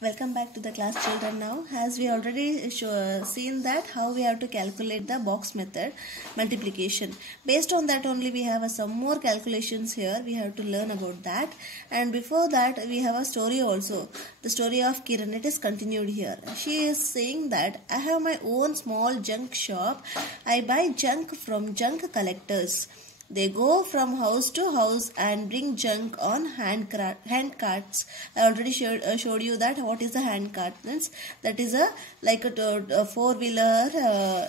Welcome back to the class, children. Now, as we already seen that how we have to calculate the box method multiplication. Based on that only we have some more calculations here. We have to learn about that. And before that we have a story also. The story of Kiran. It is continued here. She is saying that I have my own small junk shop. I buy junk from junk collectors. They go from house to house and bring junk on hand carts. I already showed you that what is a hand cart means. That is a four-wheeler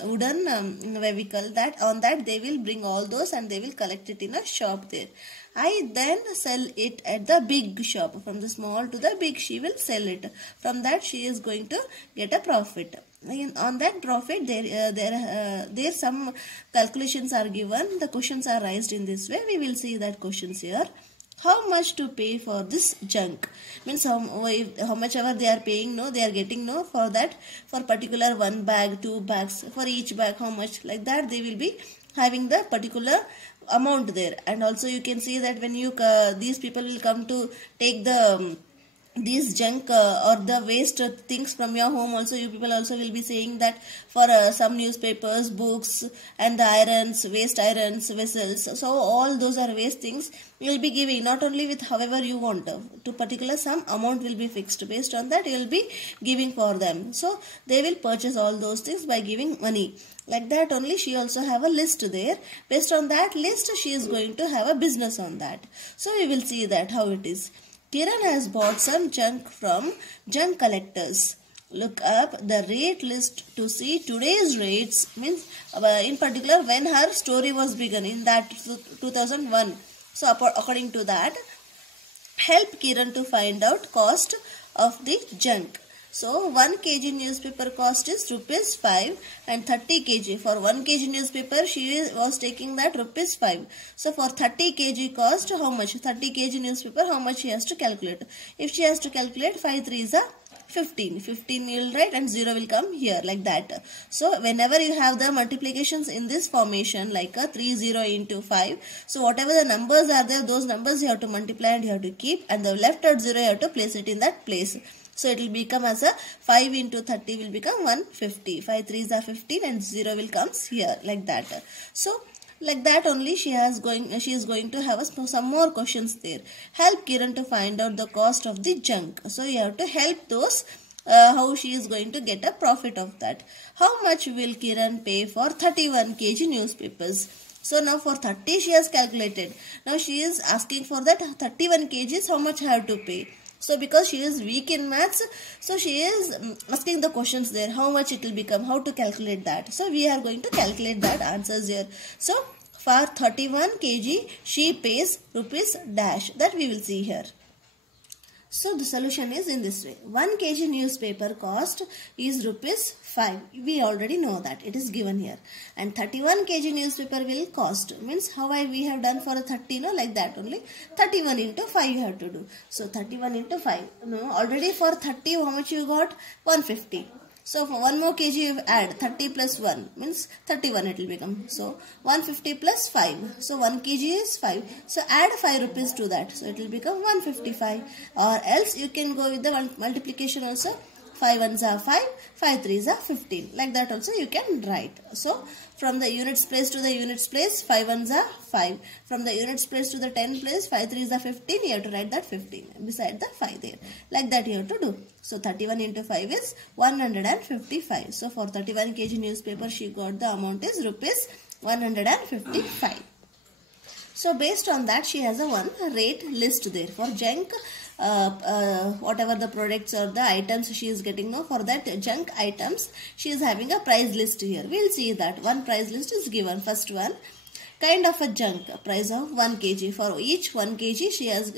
wooden vehicle. That on that they will bring all those and they will collect it in a shop there. I then sell it at the big shop. From the small to the big, she will sell it. From that she is going to get a profit. On that profit there some calculations are given. The questions are raised in this way. We will see that questions here. How much to pay for this junk means how much ever they are paying, no, they are getting, no, for that, for particular 1 bag, 2 bags, for each bag how much, like that they will be having the particular amount there. And also you can see that when you these people will come to take the these junk or the waste things from your home also, you people also will be saying that for some newspapers, books and the irons, waste irons, vessels, so all those are waste things you will be giving, not only with however you want to particular some amount will be fixed. Based on that you will be giving for them, so they will purchase all those things by giving money. Like that only she also have a list there. Based on that list she is going to have a business on that. So we will see that how it is. Kiran has bought some junk from junk collectors. Look up the rate list to see today's rates, means in particular when her story was begun in that 2001. So according to that, help Kiran to find out cost of the junk. So 1 kg newspaper cost is rupees 5 and 30 kg. For 1 kg newspaper she was taking that rupees 5. So for 30 kg cost how much? 30 kg newspaper how much she has to calculate? If she has to calculate 5 3s are 15. 15 you will write and 0 will come here, like that. So whenever you have the multiplications in this formation like a 3 0 into 5. So whatever the numbers are there, those numbers you have to multiply and you have to keep, and the left out 0 you have to place it in that place. So it will become as a 5 into 30 will become 150. 5 3s are 15 and 0 will comes here, like that. So like that only she is going to have some more questions there. Help Kiran to find out the cost of the junk. So you have to help those how she is going to get a profit of that. How much will Kiran pay for 31 kg newspapers? So now for 30 she has calculated. Now she is asking for that 31 kgs how much I have to pay. So because she is weak in maths, so she is asking the questions there, how much it will become, how to calculate that. So we are going to calculate that answers here. So for 31 kg she pays rupees dash, that we will see here. So the solution is in this way. 1 kg newspaper cost is rupees 5. We already know that. It is given here. And 31 kg newspaper will cost. Means how we have done for a 30, no, like that only. 31 into 5 you have to do. So 31 into 5. No, already for 30 how much you got? 150. So for 1 more kg you add 30 plus 1 means 31 it will become. So 150 plus 5. So 1 kg is 5. So add 5 rupees to that. So it will become 155. Or else you can go with the multiplication also. 5 1s are 5, 5 3s are 15. Like that also you can write. So from the units place to the units place, 5 1s are 5. From the units place to the 10 place, 5 3s are 15. You have to write that 15 beside the 5 there. Like that you have to do. So 31 into 5 is 155. So for 31 kg newspaper she got the amount is rupees 155. So based on that she has a one rate list there for junk. Whatever the products or the items she is getting, no, for that junk items she is having a price list here. We will see that one price list is given. First one, kind of a junk, price of 1 kg. For each 1 kg she has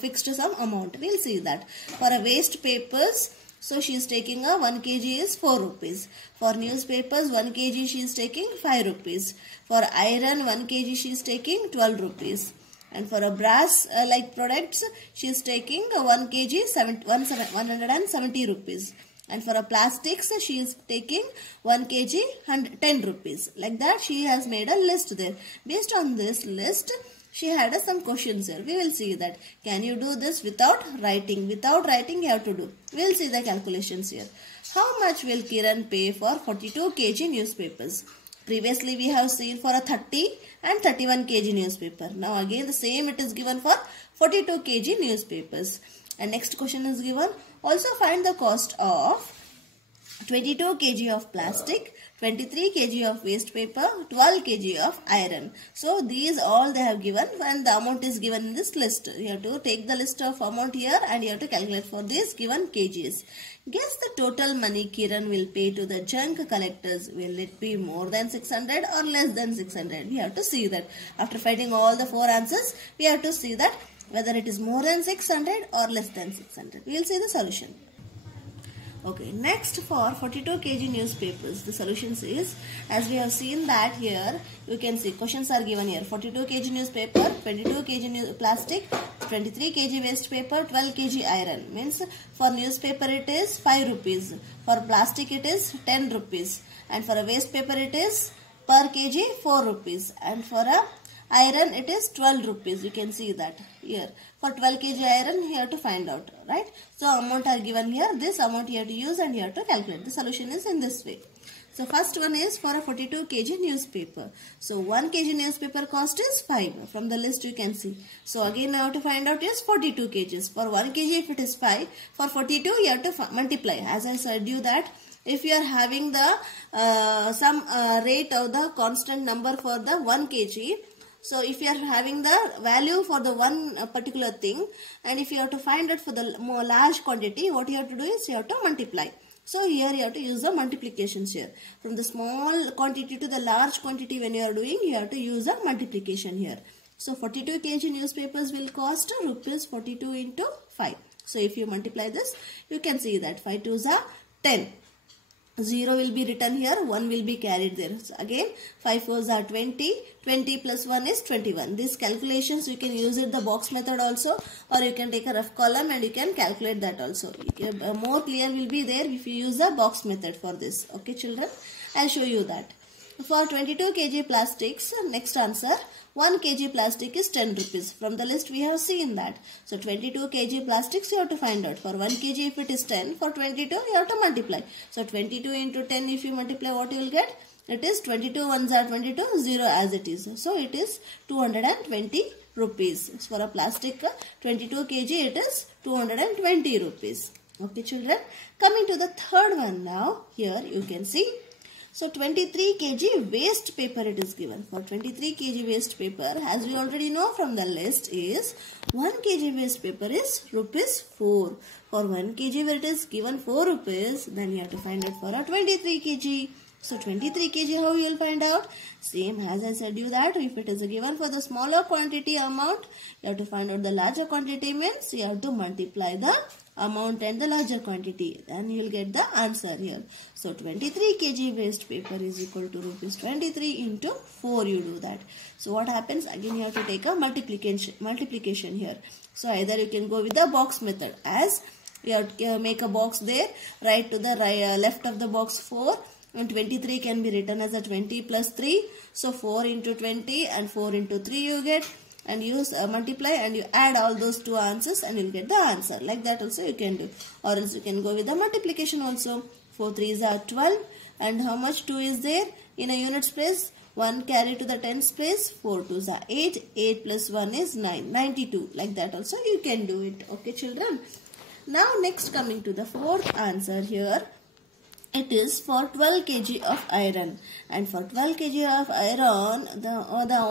fixed some amount. We will see that. For a waste papers, so she is taking a 1 kg is 4 rupees. For newspapers 1 kg she is taking 5 rupees. For iron 1 kg she is taking 12 rupees. And for a brass like products she is taking 1 kg 170 rupees. And for a plastics she is taking 1 kg 10 rupees. Like that she has made a list there. Based on this list she had some questions here. We will see that. Can you do this without writing? Without writing you have to do. We will see the calculations here. How much will Kiran pay for 42 kg newspapers? Previously we have seen for a 30 and 31 kg newspaper. Now again the same it is given for 42 kg newspapers. And next question is given. Also find the cost of 22 kg of plastic, 23 kg of waste paper, 12 kg of iron. So these all they have given and the amount is given in this list. You have to take the list of amount here and you have to calculate for these given kgs. Guess the total money Kiran will pay to the junk collectors. Will it be more than 600 or less than 600? We have to see that. After finding all the 4 answers, we have to see that whether it is more than 600 or less than 600. We will see the solution. Okay, next for 42 kg newspapers, the solutions is, as we have seen that here, you can see questions are given here. 42 kg newspaper, 22 kg plastic, 23 kg waste paper, 12 kg iron. Means for newspaper it is 5 rupees, for plastic it is 10 rupees, and for a waste paper it is per kg 4 rupees, and for a iron it is 12 rupees. You can see that here. For 12 kg iron you have to find out, right? So amount are given here. This amount you have to use and you have to calculate. The solution is in this way. So first one is for a 42 kg newspaper. So 1 kg newspaper cost is 5. From the list you can see. So again now to find out is 42 kgs. For 1 kg if it is 5. For 42 you have to multiply. As I said you that if you are having the some rate of the constant number for the 1 kg. So if you are having the value for the one particular thing and if you have to find it for the more large quantity, what you have to do is you have to multiply. So here you have to use the multiplications here. From the small quantity to the large quantity when you are doing, you have to use a multiplication here. So 42 kg newspapers will cost rupees 42 into 5. So if you multiply this, you can see that 5 2s are 10. 0 will be written here, 1 will be carried there. So again 5 4s are 20, 20 plus 1 is 21. These calculations you can use it the box method also, or you can take a rough column and you can calculate that also. More clear will be there if you use the box method for this. Okay children, I'll show you that. For 22 kg plastics, next answer, 1 kg plastic is 10 rupees. From the list we have seen that. So 22 kg plastics you have to find out. For 1 kg if it is 10, for 22 you have to multiply. So 22 into 10 if you multiply, what you will get? It is 22 ones are 22, 0 as it is. So it is 220 rupees. For a plastic 22 kg it is 220 rupees. Okay children, coming to the third one now. Here you can see. So 23 kg waste paper it is given. For 23 kg waste paper, as we already know from the list, is 1 kg waste paper is rupees 4. For 1 kg where it is given 4 rupees, then you have to find it for a 23 kg. So 23 kg how you will find out? Same as I said you that if it is given for the smaller quantity amount, you have to find out the larger quantity means you have to multiply the amount and the larger quantity. Then you will get the answer here. So 23 kg waste paper is equal to rupees 23 into 4 you do that. So what happens? Again you have to take a multiplication here. So either you can go with the box method, as you have to make a box there, right to the left of the box 4. And 23 can be written as a 20 plus 3. So 4 into 20 and 4 into 3 you get. And use multiply and you add all those two answers and you'll get the answer. Like that also you can do. Or else you can go with the multiplication also. 4 3s are 12. And how much 2 is there? In a units place, 1 carry to the tens place. 4 2s are 8. 8 plus 1 is 9. 92. Like that also you can do it. Okay children. Now next coming to the fourth answer here. It is for 12 kg of iron. And for 12 kg of iron,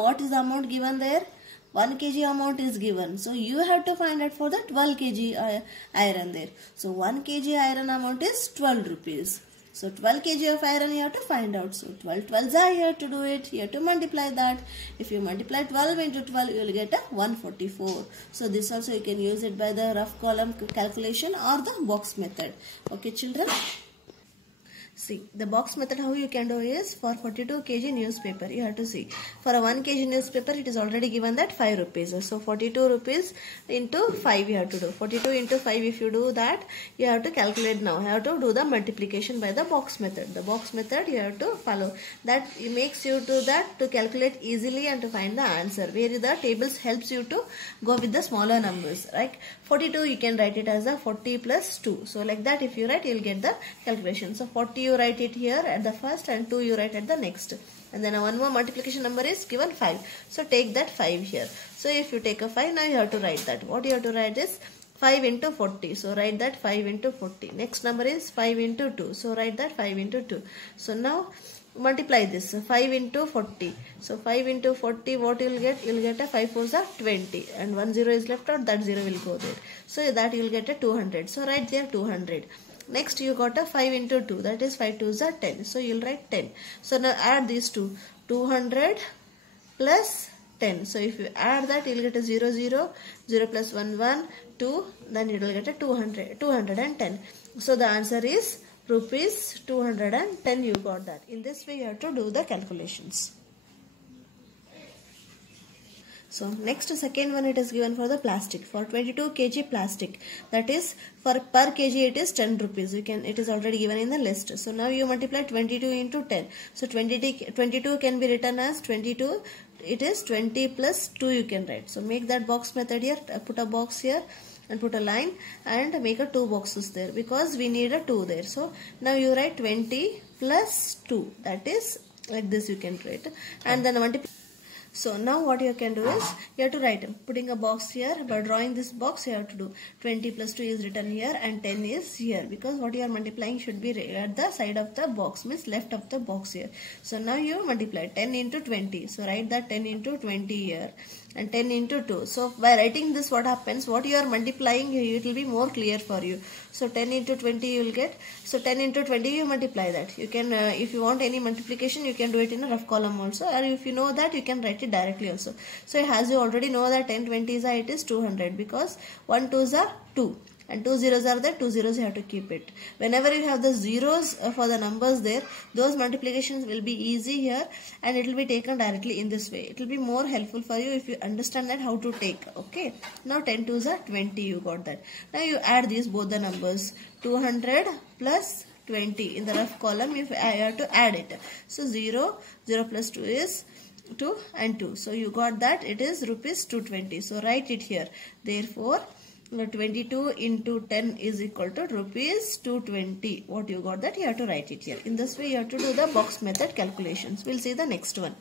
what is the amount given there? 1 kg amount is given. So you have to find out for the 12 kg iron there. So 1 kg iron amount is 12 rupees. So 12 kg of iron you have to find out. So 12 12s are here to do it. You have to multiply that. If you multiply 12 into 12, you will get a 144. So this also you can use it by the rough column calculation or the box method. Okay children. See, the box method how you can do is for 42 kg newspaper. You have to see. For a 1 kg newspaper, it is already given that 5 rupees. So 42 rupees into 5 you have to do. 42 into 5 if you do that, you have to calculate now. You have to do the multiplication by the box method. The box method you have to follow. That makes you do that to calculate easily and to find the answer. Where the tables helps you to go with the smaller numbers. Right? 42 you can write it as a 40 plus 2. So like that if you write, you will get the calculation. So 40 you write it here at the first and 2 you write at the next. And then one more multiplication number is given 5. So take that 5 here. So if you take a 5, now you have to write that. What you have to write is 5 into 40. So write that 5 into 40. Next number is 5 into 2. So write that 5 into 2. So now multiply this 5 into 40. So 5 into 40 what you will get? You will get a 5 4s are 20 and 1 0 is left out, that 0 will go there. So that you will get a 200. So write there 200. Next you got a 5 into 2, that is 5 2s are 10. So you will write 10. So now add these two, 200 plus 10. So if you add that, you will get a 0 0, 0 plus 1 1, 2, then you will get a 210. So the answer is rupees 210. You got that. In this way you have to do the calculations. So next second one, it is given for the plastic. For 22 kg plastic, that is for per kg it is 10 rupees. It is already given in the list. So now you multiply 22 into 10. So 22 can be written as 22. It is 20 plus 2 you can write. So make that box method here. Put a box here and put a line and make a 2 boxes there because we need a 2 there. So now you write 20 plus 2. That is like this you can write. And then multiply. So now what you can do is, you have to write, putting a box here, by drawing this box you have to do 20 plus 2 is written here and 10 is here, because what you are multiplying should be at the side of the box, means left of the box here. So now you multiply 10 into 20. So write that 10 into 20 here and 10 into 2. So by writing this, what happens, what you are multiplying, it will be more clear for you. So 10 into 20 you will get. So 10 into 20 you multiply that. You can, if you want any multiplication, you can do it in a rough column also, or if you know that, you can write it directly also. So as you already know that 10 20s are, it is 200, because 1 2s are 2 and 2 zeros are there, 2 zeros you have to keep it. Whenever you have the zeros for the numbers there, those multiplications will be easy here and it will be taken directly in this way. It will be more helpful for you if you understand that how to take. Okay, now 10 2s are 20, you got that. Now you add these both the numbers, 200 plus 20 in the rough column, if I have to add it. So 0 plus 2 is 2 and 2. So you got that, it is rupees 220. So write it here. Therefore 22 into 10 is equal to rupees 220. What you got that, you have to write it here. In this way you have to do the box method calculations. We'll see the next one.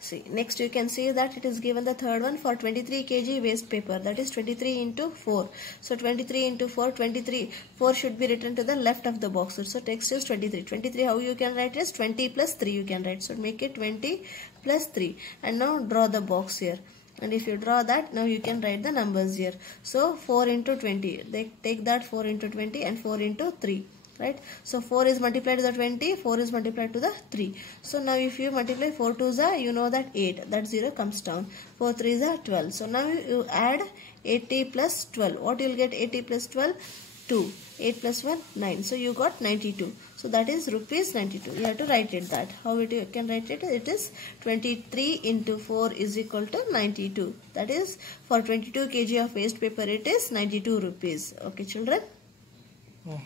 See, next you can see that it is given the third one for 23 kg waste paper, that is 23 into 4. So 23 into 4, 4 should be written to the left of the box. So text is 23. 23 how you can write is 20 plus 3 you can write. So make it 20 plus 3 and now draw the box here. And if you draw that, now you can write the numbers here. So 4 into 20, they take that 4 into 20 and 4 into 3. Right? So 4 is multiplied to the 20, 4 is multiplied to the 3. So now if you multiply 4 2s are, you know that 8, that 0 comes down. 4 3s are 12. So now you add 80 plus 12. What you will get 80 plus 12? 2. 8 plus 1, 9. So you got 92. So that is rupees 92. You have to write it that. How you can write it? It is 23 into 4 is equal to 92. That is for 22 kg of waste paper, it is 92 rupees. Okay children? Oh.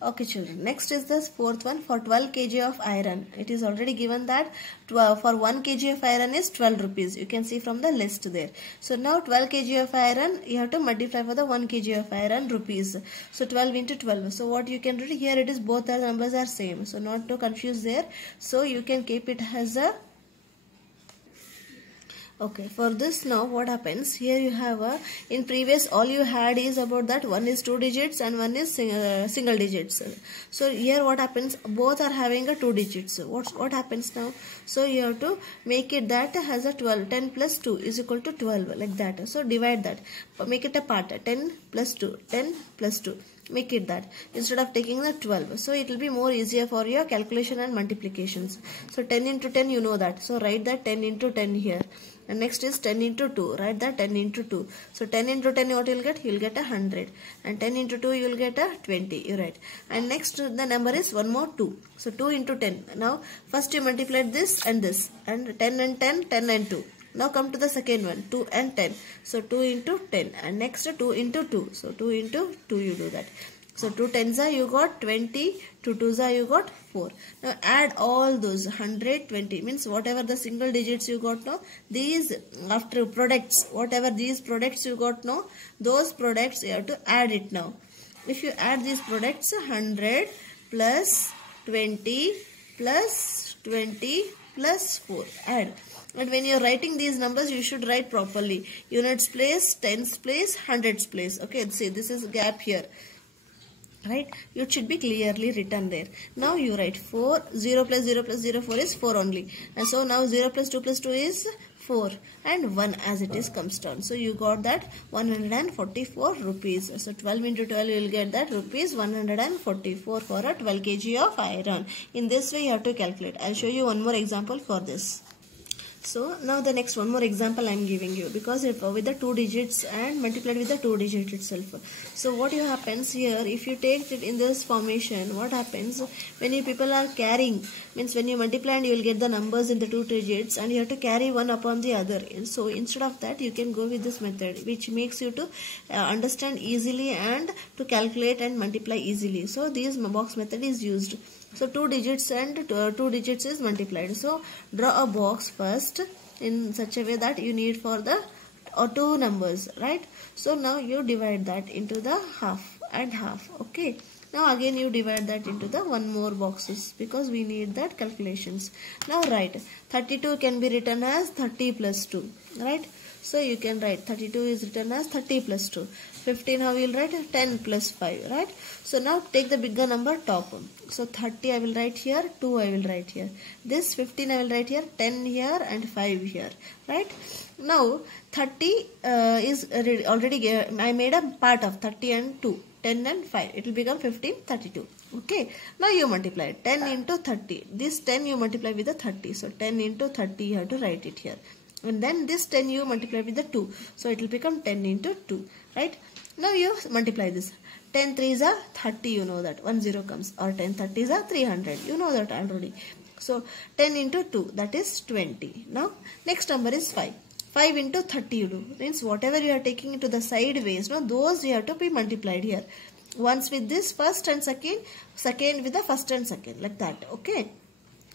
Okay children, next is the fourth one for 12 kg of iron. It is already given that for 1 kg of iron is 12 rupees. You can see from the list there. So now 12 kg of iron, you have to multiply for the 1 kg of iron rupees. So 12 into 12. So what you can do here, it is both the numbers are same. So not to confuse there. So you can keep it as a. Okay, for this now what happens, here you have a, in previous all you had is about that one is 2 digits and one is single digits. So here what happens, both are having a 2 digits. What happens now? So you have to make it that has a 12, 10 plus 2 is equal to 12, like that. So divide that, make it a part, 10 plus 2, 10 plus 2. Make it that instead of taking the 12. So it will be more easier for your calculation and multiplications. So 10 into 10 you know that. So write that 10 into 10 here. And next is 10 into 2. Write that 10 into 2. So 10 into 10, what you will get? You will get 100. And 10 into 2, you will get 20. You write. And next the number is one more 2. So 2 into 10. Now first you multiplied this and this. And 10 and 10, 10 and 2. Now come to the second one, 2 and 10. So 2 into 10. And next 2 into 2. So 2 into 2 you do that. So 2 tens are you got 20, 2 twos are you got 4. Now add all those 120 means whatever the single digits you got now, these after products, whatever these products you got now, those products you have to add it now. If you add these products, 100 plus 20 plus 20 plus 4, add. And when you are writing these numbers, you should write properly. Units place, tens place, hundreds place. Okay, see this is gap here. Right, it should be clearly written there. Now you write 4, 0 plus 0 plus 0, 4 is 4 only. And so now 0 plus 2 plus 2 is 4 and 1 as it is comes down. So you got that 144 rupees. So 12 into 12 you will get that rupees 144 for a 12 kg of iron. In this way you have to calculate. I will show you one more example for this. So now the next one more example I am giving you, because it with the 2 digits and multiplied with the 2 digit itself. So what happens here, if you take it in this formation, what happens when you people are carrying, means when you multiply and you will get the numbers in the 2 digits and you have to carry one upon the other. And so instead of that you can go with this method, which makes you to understand easily and to calculate and multiply easily. So this box method is used. So 2 digits and 2 digits is multiplied. So draw a box first in such a way that you need for the 2 numbers, right? So now you divide that into the half and half. Okay. Now again you divide that into the one more boxes because we need that calculations. Now write 32 can be written as 30 plus 2, right? So you can write 32 is written as 30 plus 2. 15 how you will write? 10 plus 5, right? So now take the bigger number top. So 30 I will write here, 2 I will write here. This 15 I will write here, 10 here and 5 here, right? Now 30 is already, I made a part of 30 and 2. 10 and 5. It will become 15, 32. Okay. Now you multiply 10 into 30. This 10 you multiply with the 30. So 10 into 30 you have to write it here. And then this 10 you multiply with the 2. So it will become 10 into 2. Right. Now you multiply this. 10 3s are 30, you know that. 1 0 comes. Or 10 30s are 300. You know that already. So 10 into 2, that is 20. Now next number is 5. 5 into 30 you do. Means whatever you are taking into the sideways, no, those you have to be multiplied here. Once with this first and second, second with the first and second, like that. Okay.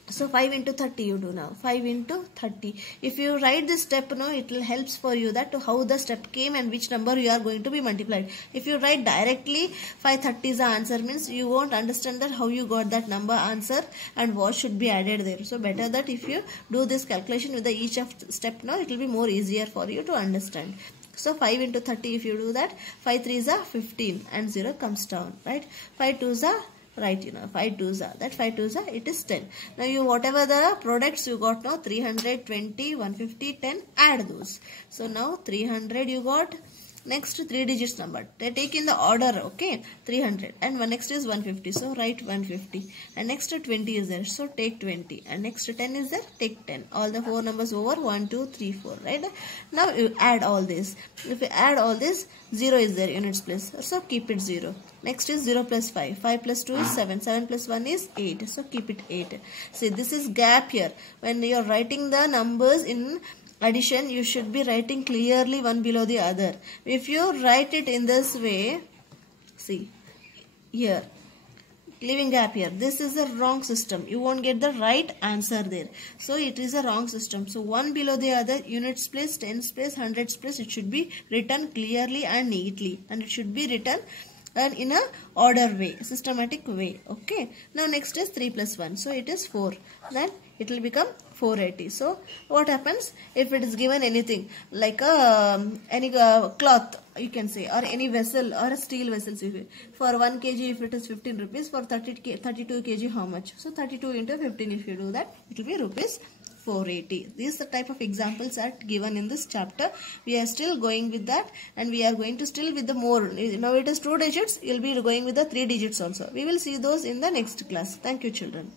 So 5 into 30 you do now. 5 into 30. If you write this step, no, it will helps for you that how the step came and which number you are going to be multiplied. If you write directly 530 is the answer, means you won't understand that how you got that number answer and what should be added there. So better that if you do this calculation with the each of step now, it will be more easier for you to understand. So 5 into 30 if you do that, 5 3s are 15 and 0 comes down, right? 5 2s are, right, you know, 5 2s are, that 5 2s are, it is 10. Now you whatever the products you got now, 320, 150, 10, add those. So now 300 you got. Next 3 digits number, they take in the order, okay, 300 and next is 150, so write 150 and next 20 is there, so take 20 and next 10 is there, take 10. All the 4 numbers over 1 2 3 4, right? Now you add all this. If you add all this, 0 is there, units place, so keep it 0. Next is 0 plus 5, 5 plus 2 is 7, 7 plus 1 is 8, so keep it 8. See, this is gap here. When you are writing the numbers in addition, you should be writing clearly one below the other. If you write it in this way, see here, leaving gap here, this is a wrong system. You won't get the right answer there. So it is a wrong system. So one below the other, units place, tens place, hundreds place, it should be written clearly and neatly, and it should be written and in a order way, systematic way. Okay. Now next is 3 plus 1. So it is 4. Then it will become 480. So what happens if it is given anything like any cloth, you can say, or any vessel or a steel vessel. For 1 kg if it is 15 rupees, for 32 kg how much? So 32 into 15 if you do that, it will be rupees 480. These are the type of examples are given in this chapter. We are still going with that, and we are going to still with the more. Now it is 2 digits. You will be going with the 3 digits also. We will see those in the next class. Thank you, children.